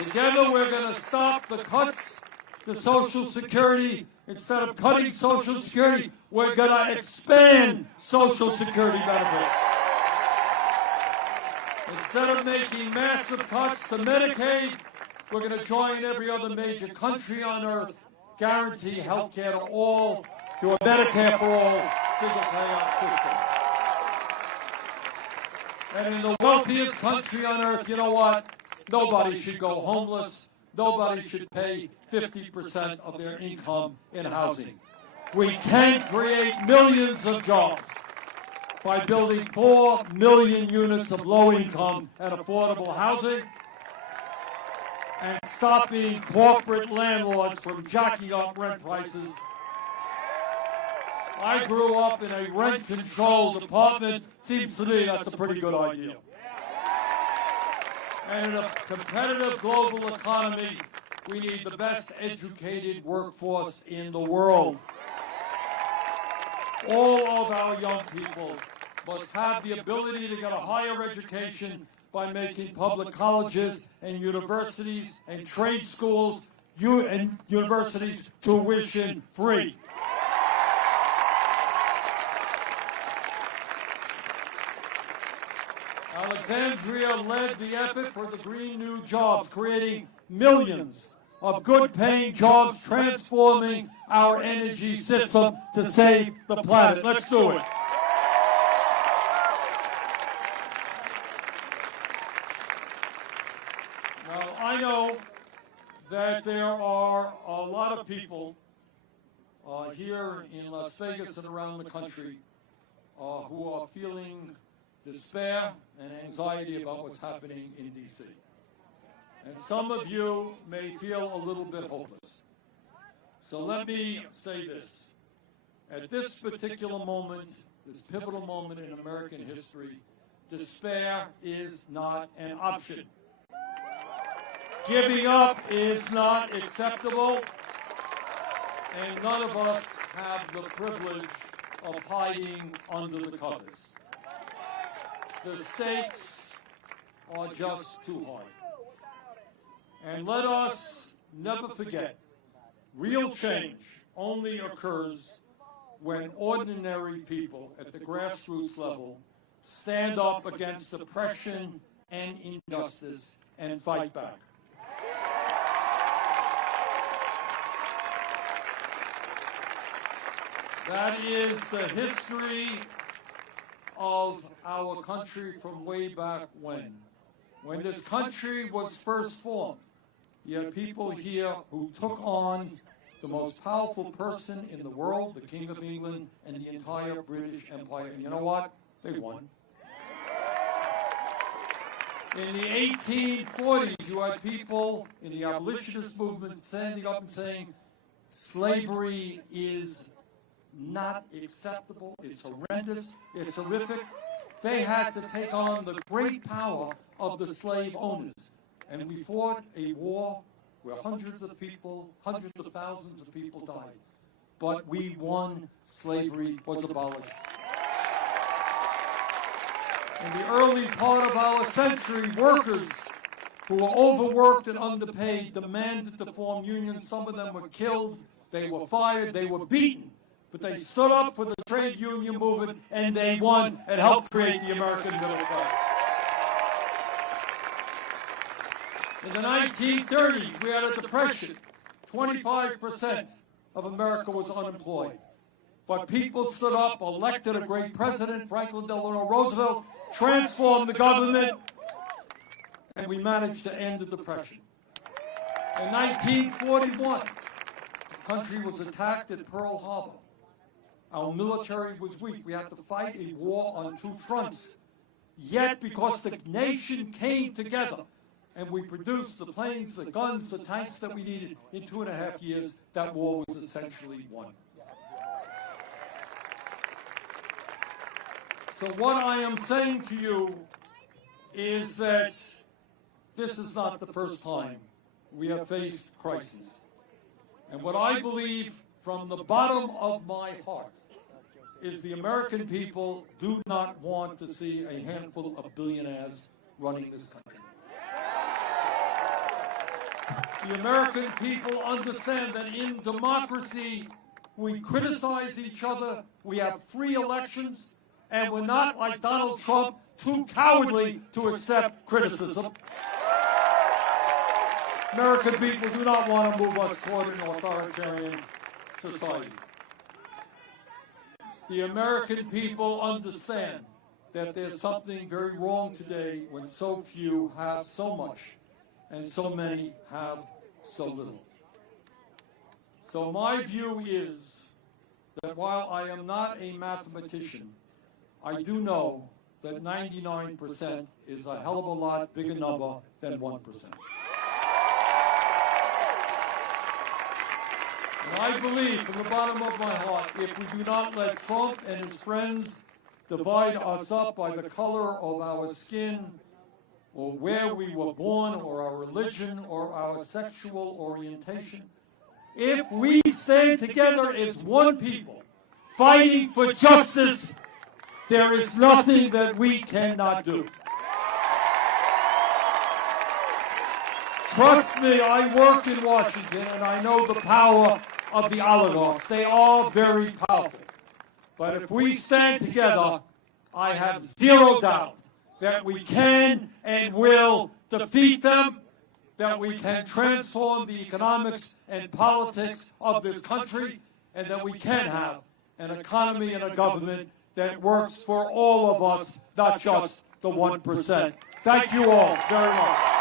Together we're going to stop the cuts to Social Security. Instead of cutting Social Security, we're going to expand Social Security benefits. Instead of making massive cuts to Medicaid, we're going to join every other major country on earth, guarantee health care to all, to a Medicare for all single payout system. And in the wealthiest country on earth, you know what? Nobody should go homeless. Nobody should pay 50% of their income in housing. We can create millions of jobs by building 4 million units of low-income and affordable housing and stopping corporate landlords from jacking up rent prices. I grew up in a rent-controlled apartment. Seems to me that's a pretty good idea. And in a competitive global economy, we need the best educated workforce in the world. All of our young people must have the ability to get a higher education by making public colleges and universities and trade schools and universities tuition free. Alexandria led the effort for the Green New Jobs, creating millions of good-paying jobs, transforming our energy system to save the planet. Let's do it. Now, I know that there are a lot of people here in Las Vegas and around the country who are feeling despair and anxiety about what's happening in D.C. And some of you may feel a little bit hopeless. So let me say this. At this particular moment, this pivotal moment in American history, despair is not an option. Giving up is not acceptable, and none of us have the privilege of hiding under the covers. The stakes are just too high. And let us never forget, real change only occurs when ordinary people at the grassroots level stand up against oppression and injustice and fight back. That is the history of our country from way back when. When this country was first formed, you had people here who took on the most powerful person in the world, the King of England, and the entire British Empire. And you know what? They won. In the 1840s, you had people in the abolitionist movement standing up and saying, slavery is not acceptable, it's horrendous, it's horrific. They had to take on the great power of the slave owners. And we fought a war where hundreds of people, hundreds of thousands of people died. But we won. Slavery was abolished. In the early part of our century, workers who were overworked and underpaid demanded to form unions. Some of them were killed, they were fired, they were beaten. But they stood up for the trade union movement, and they won and helped create the American middle class. In the 1930s, we had a depression. 25% of America was unemployed. But people stood up, elected a great president, Franklin Delano Roosevelt, transformed the government, and we managed to end the depression. In 1941, this country was attacked at Pearl Harbor. Our military was weak. We had to fight a war on two fronts. Yet, because the nation came together and we produced the planes, the guns, the tanks that we needed in 2.5 years, that war was essentially won. So what I am saying to you is that this is not the first time we have faced crisis. And what I believe from the bottom of my heart is the American people do not want to see a handful of billionaires running this country. The American people understand that in democracy, we criticize each other, we have free elections, and we're not, like Donald Trump, too cowardly to accept criticism. American people do not want to move us toward an authoritarian society. The American people understand that there's something very wrong today when so few have so much and so many have so little. So my view is that while I am not a mathematician, I do know that 99% is a hell of a lot bigger number than 1%. And I believe from the bottom of my heart, if we do not let Trump and his friends divide us up by the color of our skin, or where we were born, or our religion, or our sexual orientation, if we stand together as one people, fighting for justice, there is nothing that we cannot do. Trust me, I work in Washington, and I know the power of the oligarchs. They are very powerful. But if we stand together, I have zero doubt that we can and will defeat them, that we can transform the economics and politics of this country, and that we can have an economy and a government that works for all of us, not just the 1%. Thank you all very much.